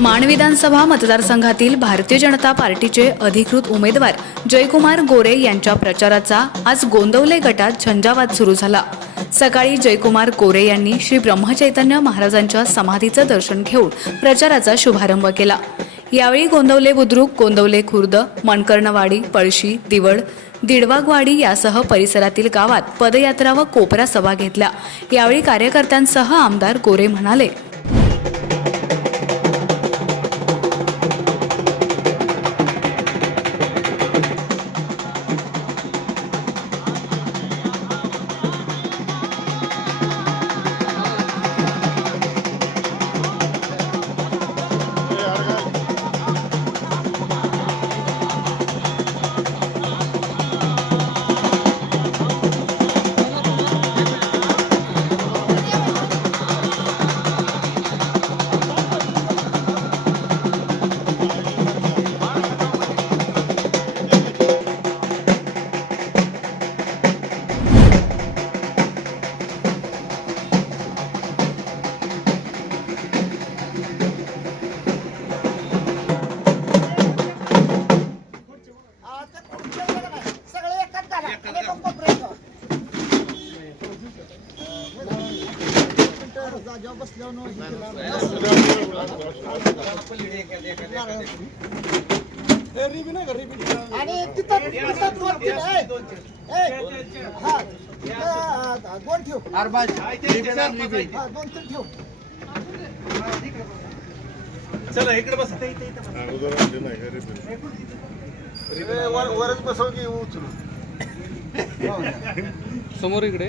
माण विधानसभा मतदारसंघातील भारतीय जनता पार्टीचे अधिकृत उमेदवार जयकुमार गोरे यांच्या प्रचाराचा आज गोंदवले गटात झंझावात सुरू झाला. सकाळी जयकुमार गोरे यांनी श्री ब्रह्मचैतन्य महाराजांच्या समाधीचं दर्शन घेऊन प्रचाराचा शुभारंभ केला. यावेळी गोंदवले बुद्रुक गोंदवले खुर्द मणकर्णवाडी पळशी दिवड दिडवागवाडी यासह परिसरातील गावात पदयात्रा व कोपरा सभा घेतल्या. यावेळी कार्यकर्त्यांसह आमदार गोरे म्हणाले जागेवर बसल्यावर. आणि तिथं दोन ठेव. दोन ठेव. चला इकडे बसा वरच बसव की उचलू समोर इकडे.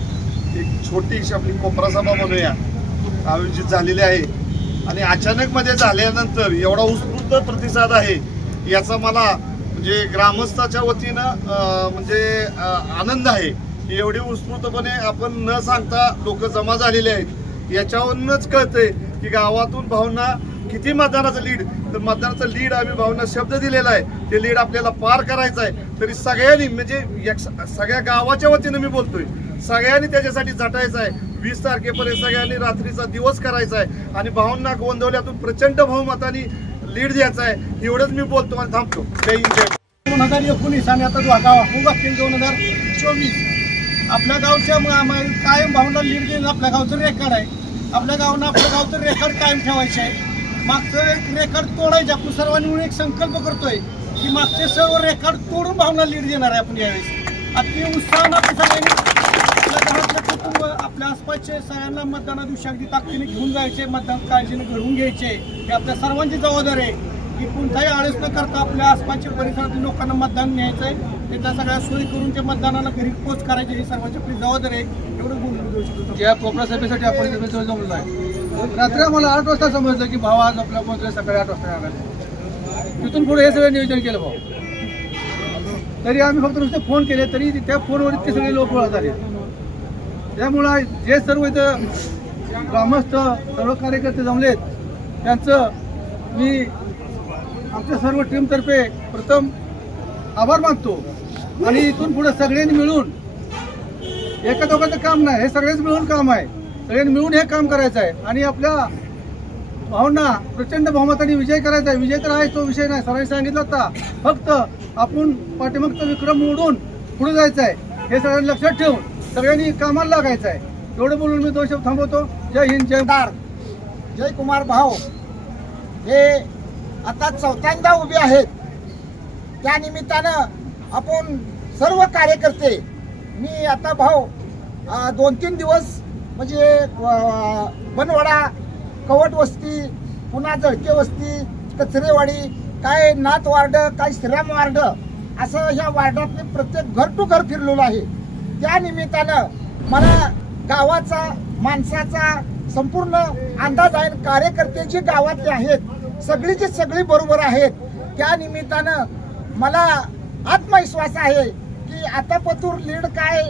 एक छोटीशी आपली कोपरासभा म्हणूया आयोजित झालेली आहे. आणि अचानकमध्ये झाल्यानंतर एवढा उत्स्फूर्त प्रतिसाद आहे याचा मला म्हणजे ग्रामस्थाच्या वतीनं म्हणजे आनंद आहे. की एवढी उत्स्फूर्तपणे आपण न सांगता लोक जमा झालेले आहेत. याच्यावरूनच कळतंय की गावातून भावना किती मतदानाचं लीड तर मतदानाचं लीड आम्ही भावना शब्द दिलेला आहे. ते लीड आपल्याला पार करायचं आहे. तरी सगळ्यांनी म्हणजे सगळ्या गावाच्या वतीनं मी बोलतोय. सगळ्यांनी त्याच्यासाठी झटायचं आहे. वीस तारखेपर्यंत सगळ्यांनी रात्रीचा दिवस करायचा आहे. आणि भावना गोंधवल्यातून प्रचंड बहुमताने लीड द्यायचा आहे. एवढंच मी बोलतो आणि थांबतो. जय हिंद जय दोन हजार एकोणीस आणि आता जो दोन हजार चोवीस. आपल्या गावच्या कायम भावना लीड देणं आपल्या गावचं रेकॉर्ड आहे. आपल्या गावानं आपल्या गावचं रेकॉर्ड कायम ठेवायचं आहे. मागचं एक रेकॉर्ड तोडायचं आपण सर्वांनी मिळून एक संकल्प करतोय की मागचे सर्व रेकॉर्ड तोडून भावना लीड देणार आहे आपण यावेळेस. अति उत्साहानं सगळ्यांनी आपल्या आसपासचे सगळ्यांना मतदाना दिवशी अगदी ताकदीने घेऊन जायचे मतदान काळजीने घडवून घ्यायचे. हे आपल्या सर्वांची जबाबदारी आहे की कोणताही आळस न करता आपल्या आसपासच्या परिसरातील लोकांना मतदान न्यायचं आहे. त्याच्या सगळ्या सोयी करून ते मतदानाला घरी पोच करायची ही सर्वांची आपली जबाबदारी आहे. एवढं बोलून देऊ शकतो या कोपरा सभेसाठी आपण इथे जमलो आहे. रात्री आम्हाला आठ वाजता समजलं की भाव आज आपल्या पोहोचले सकाळी आठ वाजता येणार तिथून पुढे हे सगळं नियोजन केलं भाऊ. तरी आम्ही फक्त नुसते फोन केले तरी त्या फोनवर इतके सगळे लोक गोळा झाले त्यामुळं जे सर्व इथं ग्रामस्थ सर्व कार्यकर्ते जमलेत त्यांचं मी आमच्या सर्व टीमतर्फे प्रथम आभार मानतो. आणि इथून पुढे सगळ्यांनी मिळून एका दोघांचं काम नाही हे सगळेच मिळून काम आहे. सगळ्यांनी मिळून हे काम करायचं आहे. आणि आपल्या भावना प्रचंड बहुमताने विजय करायचा आहे. विजय तर आहे तो विषय नाही. सरांनी सांगितलं आता फक्त आपण पाठीमागचा विक्रम मोडून पुढे जायचं आहे. हे सगळ्यांनी लक्षात ठेवून सगळ्यांनी कामाला लागायचं आहे. एवढं बोलून मी दोन शब्द थांबवतो. जय हिंद जय कुमार भाऊ. हे आता चौथ्यांदा उभे आहेत. त्या निमित्तानं आपण सर्व कार्यकर्ते मी आता भाऊ दोन तीन दिवस म्हणजे बनवडा बनवाडा कवट वस्ती पुन्हा जळके वस्ती कचरेवाडी काय नाथ वार्ड काय श्रीराम वार्ड असं ह्या वार्डातले प्रत्येक घर टू घर फिरलेलो आहे. त्या निमित्तानं मला गावाचा माणसाचा संपूर्ण अंदाज आहे. कार्यकर्ते जे गावातले आहेत सगळीची सगळी बरोबर आहेत त्या निमित्तानं मला आत्मविश्वास आहे की आता पतूर लीड काय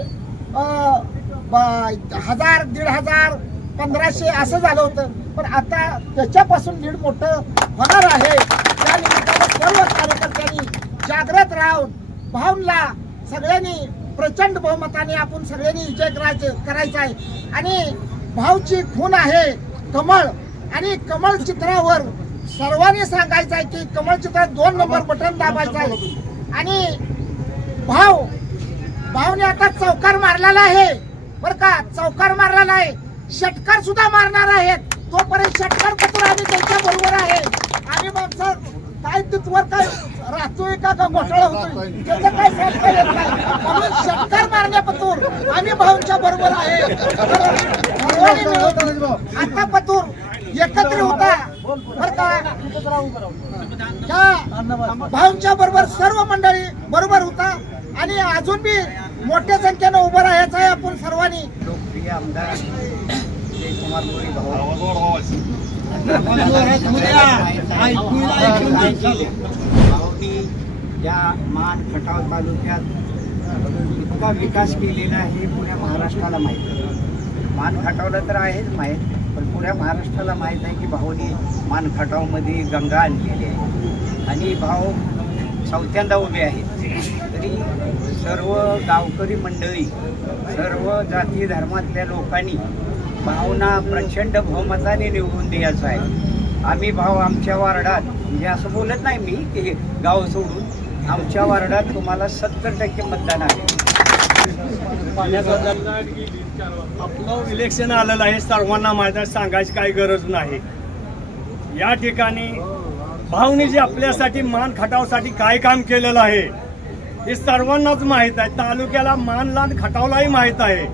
हजार दीड हजार पंधराशे असं झालं होतं. पण आता त्याच्यापासून लीड मोठं होणार आहे. त्या निमित्तानं सर्व कार्यकर्त्यांनी जागृत राहून भावनला सगळ्यांनी प्रचंड बहुमताने आपण सगळ्यांनी विजय करायचे करायचा आहे. आणि भावची खून आहे कमळ. आणि कमळ चित्रावर सर्वांनी सांगायचं आहे की कमळ चित्रात दोन नंबर बटन दाबायचं आहे. आणि भाव भावने आता चौकार मारलेला आहे. बर का चौकार मारलेला आहे. षटकार सुद्धा मारणार आहेत. तोपर्यंत षटकार पत्र आम्ही त्यांच्या बरोबर आहे? आणि मग सर काय तिथवर काय राहतोय का का घोटाळा होतोय? त्याचं काय सांगता येत नाही. म्हणून षटकार मारण्यापतूर. आम्ही भाऊंच्या बरोबर आहे. सर्वांनी मिळून आता पतूर एकत्र होता. बर का? ह्या भाऊंच्या बरोबर सर्व मंडळी बरोबर होता. आणि अजून बी मोठ्या संख्येनं उभं राहायचं आहे आपण सर्वांनी. लोकप्रिय आमदार जयकुमार भाऊ. भाऊनी या मान खटाव तालुक्यात इतका विकास केलेला आहे पुऱ्या महाराष्ट्राला माहीत मान खटावला तर आहेच माहीत पण पुऱ्या महाराष्ट्राला माहीत आहे की भाऊनी मान खटावमध्ये गंगा आणलेली आहे. आणि भाऊ चौथ्यांदा उभे आहेत. तरी सर्व गावकरी मंडळी सर्व जाती धर्मातल्या लोकांनी भावना प्रचंड बहुमताने निवडून द्यायचं आहे. आम्ही भाव आमच्या वार्डात म्हणजे असं बोलत नाही मी की गाव सोडून आमच्या वार्डात तुम्हाला सत्तर टक्के मतदान आहे. आपलं इलेक्शन आलेलं आहे सर्वांना माहीत आहे सांगायची काही गरज नाही. या ठिकाणी भावनी जे आपल्यासाठी मान खटावसाठी काय काम केलेलं आहे हे सर्वांनाच माहीत आहे. तालुक्याला मान लान खटावलाही माहीत आहे.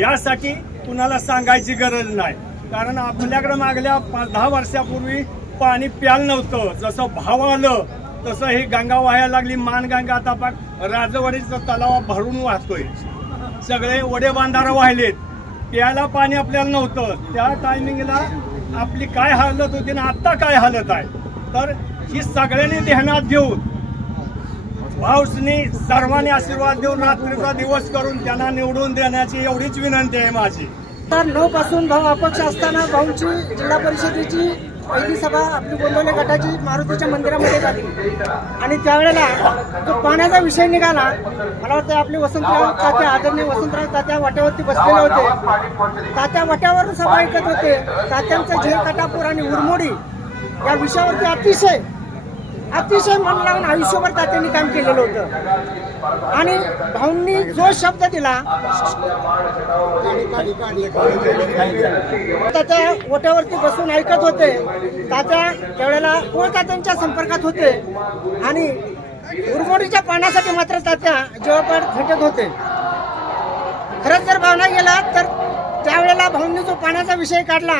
यासाठी कुणाला सांगायची गरज नाही. कारण आपल्याकडे मागल्या पाच दहा वर्षापूर्वी पाणी प्याल नव्हतं. जसं भाव आलं तसं ही गंगा वाहायला लागली मानगंगा आता पाक राजवाडीचा तलाव भरून वाहतोय. सगळे ओढे बांधारा वाहिलेत. प्यायला पाणी आपल्याला नव्हतं. त्या टायमिंगला आपली काय हालत होती ना आत्ता काय हालत आहे? तर ही सगळ्यांनी ध्यानात घेऊन भाऊसनी सर्वांनी आशीर्वाद देऊन रात्रीचा दिवस करून त्यांना निवडून देण्याची एवढीच विनंती आहे माझी. तर नऊ पासून भाऊ अपक्ष असताना भाऊंची जिल्हा परिषदेची पहिली सभा आपली गोंदवले गटाची मारुतीच्या मंदिरामध्ये झाली. आणि त्यावेळेला तो पाण्याचा विषय निघाला मला वाटतं आपले वसंतराव तात्या आदरणीय वसंतराव तात्या वाट्यावरती बसलेले होते. तात्या वाट्यावर सभा ऐकत होते. तात्यांचं झेल कटापूर आणि उरमोडी या विषयावरती अतिशय अतिशय मन लावून आयुष्यभर तात्यांनी काम केलेलं होतं. आणि भाऊंनी जो शब्द दिला तात्या ओट्यावरती बसून ऐकत होते. तात्या त्यावेळेला कोण तात्यांच्या संपर्कात होते. आणि उरमोडीच्या पाण्यासाठी मात्र तात्या जवळपास भेटत होते. खरंच जर भावना गेला तर त्यावेळेला भाऊंनी जो पाण्याचा विषय काढला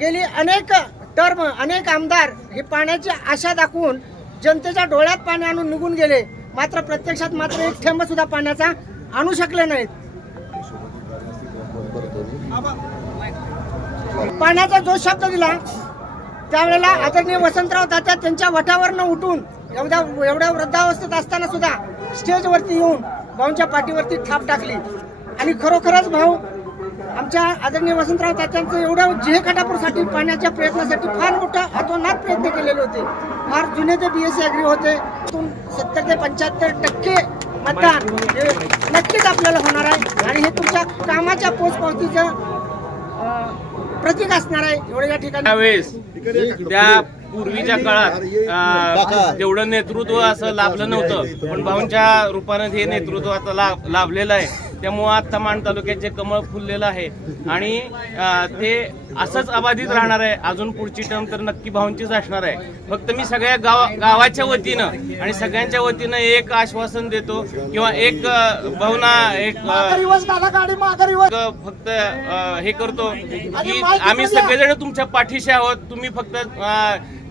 गेली अनेक टर्म अनेक आमदार हे पाण्याची आशा दाखवून जनतेच्या डोळ्यात पाणी आणून निघून गेले. मात्र प्रत्यक्षात मात्र एक थेंब सुद्धा पाण्याचा आणू शकले नाहीत. पाण्याचा जो शब्द दिला त्यावेळेला आदरणीय वसंतराव तात्या त्यांच्या वटावरनं उठून एवढ्या एवढ्या वृद्धावस्थेत असताना सुद्धा स्टेजवरती येऊन भाऊंच्या पाठीवरती थाप टाकली. आणि खरोखरच भाऊ आमच्या आदरणीय वसंतराव तात्यांचं एवढ्या जे कटापूरसाठी पाण्याच्या प्रयत्नासाठी फार मोठा अतोनात प्रयत्न केलेले होते. फार जुने ते बी एस सी अग्री होते. सत्तर ते पंच्याहत्तर टक्के मतदान हे नक्कीच आपल्याला होणार आहे. आणि हे तुमच्या कामाच्या पोचपावतीचं प्रतीक असणार आहे एवढं या ठिकाणी. त्या पूर्वीच्या काळात अं, तेवढं नेतृत्व असं लाभलं नव्हतं पण भाऊंच्या रूपानं हे नेतृत्व आता लाभ लाभलेलं आहे. त्यामुळं आता मान तालुक्यात जे कमळ फुललेलं आहे आणि ते असंच अबाधित राहणार आहे. अजून पुढची टर्म तर नक्की भाऊंचीच असणार आहे. फक्त मी सगळ्या गावा गावाच्या वतीनं आणि सगळ्यांच्या वतीनं एक आश्वासन देतो किंवा एक भावना एक फक्त हे करतो की आम्ही सगळेजण तुमच्या पाठीशी आहोत. तुम्ही फक्त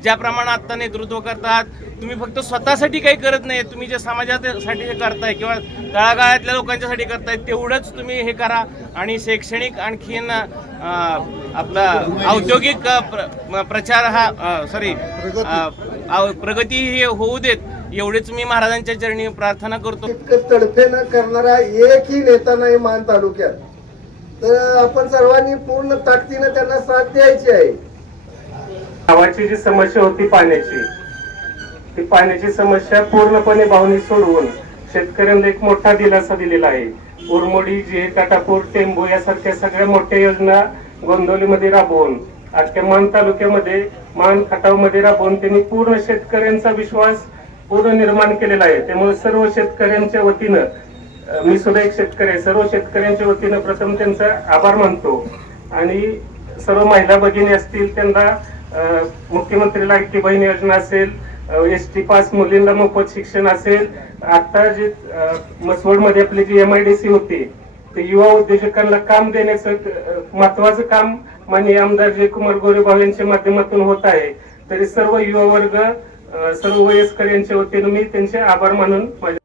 ज्या प्रमाणात आता नेतृत्व करतात तुम्ही फक्त स्वतःसाठी काही करत नाही तुम्ही जे समाजासाठी हे करताय किंवा तळागाळातल्या लोकांच्यासाठी करताय तेवढंच तुम्ही हे करा. आणि शैक्षणिक आणखीन आपला औद्योगिक प्र- प्रचार हा सॉरी प्रगती ही होऊ देत. एवढेच मी महाराजांच्या चरणी प्रार्थना करतो. इतकं तडफेनं करणारा एकही नेता नाही मान तालुक्यात. तर आपण सर्वांनी पूर्ण ताकदीनं त्यांना साथ द्यायची आहे. गावाची जी समस्या होती पाण्याची ती पाण्याची समस्या पूर्णपणे भावनी सोडवून शेतकऱ्यांना एक मोठा दिलासा दिलेला आहे. उरमोडी जे काटापूर टेंबू यासारख्या सगळ्या मोठ्या योजना गोंदवलीमध्ये राबवून अख्ख्या मान तालुक्यामध्ये मान खटावमध्ये राबवून त्यांनी पूर्ण शेतकऱ्यांचा विश्वास पूर्ण निर्माण केलेला आहे. त्यामुळे सर्व शेतकऱ्यांच्या वतीनं मी सुद्धा एक शेतकरी आहे सर्व शेतकऱ्यांच्या वतीनं प्रथम त्यांचा आभार मानतो. आणि सर्व महिला भगिनी असतील त्यांना मुख्यमंत्री लाडकी बहीण योजना असेल एस टी पास मुलींना मोफत शिक्षण असेल आता जे मसवडमध्ये आपली जी एम आय डी सी होती ते युवा उद्योजकांना काम देण्याचं महत्वाचं काम माननीय आमदार जयकुमार गोरेबाव यांच्या माध्यमातून होत आहे. तरी सर्व युवा वर्ग सर्व वयस्कर यांच्या वतीनं मी त्यांचे आभार मानून माझ्या